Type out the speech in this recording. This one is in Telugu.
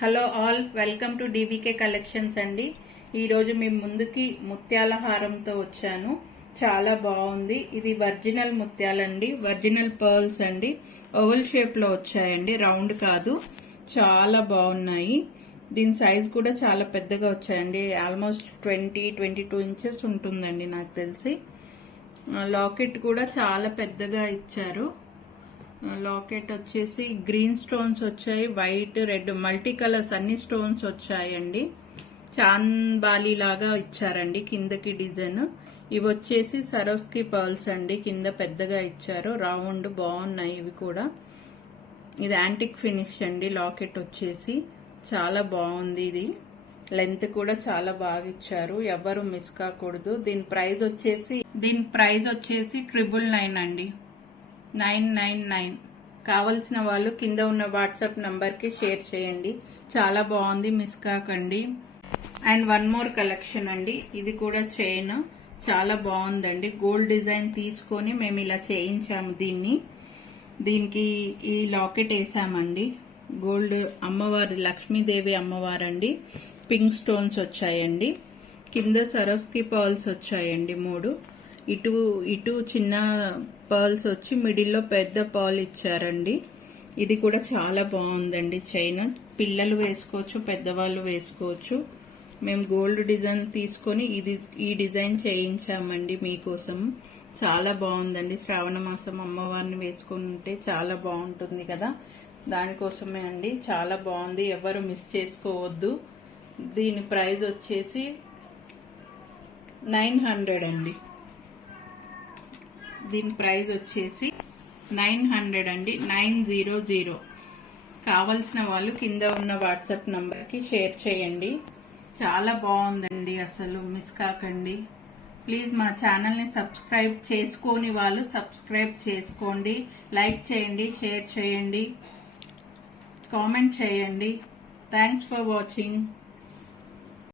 Hello all, welcome to DVK collections అండి. ఈరోజు మేము ముందుకి ముత్యాల హారంతో వచ్చాను. చాలా బాగుంది. ఇది ఒరిజినల్ ముత్యాలండి, ఒరిజినల్ పర్ల్స్ అండి. ఓవల్ షేప్ లో వచ్చాయండి, రౌండ్ కాదు. చాలా బాగున్నాయి. దీని సైజ్ కూడా చాలా పెద్దగా వచ్చాయండి. ఆల్మోస్ట్ 22 ఇంచెస్ ఉంటుందండి నాకు తెలిసి. లాకెట్ కూడా చాలా పెద్దగా ఇచ్చారు. లాకెట్ వచ్చేసి గ్రీన్ స్టోన్స్ వచ్చాయి, వైట్, రెడ్, మల్టీ కలర్స్ అన్ని స్టోన్స్ వచ్చాయండి. చాంబాలి లాగా ఇచ్చారండి కిందకి డిజైన్. ఇవి వచ్చేసి సరోస్కి పర్ల్స్ అండి, కింద పెద్దగా ఇచ్చారు, రౌండ్ బాగున్నాయి ఇవి కూడా. ఇది యాంటిక్ ఫినిష్ అండి. లాకెట్ వచ్చేసి చాలా బాగుంది. ఇది లెంత్ కూడా చాలా బాగా ఇచ్చారు, ఎవరు మిస్ కాకూడదు. దీని ప్రైస్ వచ్చేసి 999 అండి, 999. కావలసిన వాళ్ళు కింద ఉన్న వాట్సాప్ నంబర్ కి షేర్ చేయండి. చాలా బాగుంది, మిస్ కాకండి. అండ్ వన్ మోర్ కలెక్షన్ అండి. ఇది కూడా చైన్ చాలా బాగుందండి. గోల్డ్ డిజైన్ తీసుకొని మేము ఇలా చేయించాము. దీనికి ఈ లాకెట్ వేసామండి. గోల్డ్ అమ్మవారి, లక్ష్మీదేవి అమ్మవారండి. పింక్ స్టోన్స్ వచ్చాయండి. కింద సరోస్కి పర్ల్స్ వచ్చాయండి 3. ఇటు చిన్న పర్ల్స్ వచ్చి మిడిల్లో పెద్ద పర్ల్ ఇచ్చారండి. ఇది కూడా చాలా బాగుందండి చైన్. పిల్లలు వేసుకోవచ్చు, పెద్దవాళ్ళు వేసుకోవచ్చు. మేము గోల్డ్ డిజైన్ తీసుకొని ఈ డిజైన్ చేయించామండి మీకోసం. చాలా బాగుందండి. శ్రావణ మాసం అమ్మవారిని వేసుకుంటే చాలా బాగుంటుంది కదా, దానికోసమే అండి. చాలా బాగుంది, ఎవరు మిస్ చేసుకోవద్దు. దీని ప్రైస్ వచ్చేసి 900 అండి. దీని ప్రైస్ వచ్చేసి 900 అండి, 900. కావలసిన వాళ్ళు కింద ఉన్న వాట్సాప్ నంబర్ కి షేర్ చేయండి. చాలా బాగుందండి, అసలు మిస్ కాకండి. ప్లీజ్ మా ఛానల్ ని సబ్స్క్రైబ్ చేసుకోని వాళ్ళు సబ్స్క్రైబ్ చేసుకోండి. లైక్ చేయండి, షేర్ చేయండి, కామెంట్ చేయండి. Thanks for watching.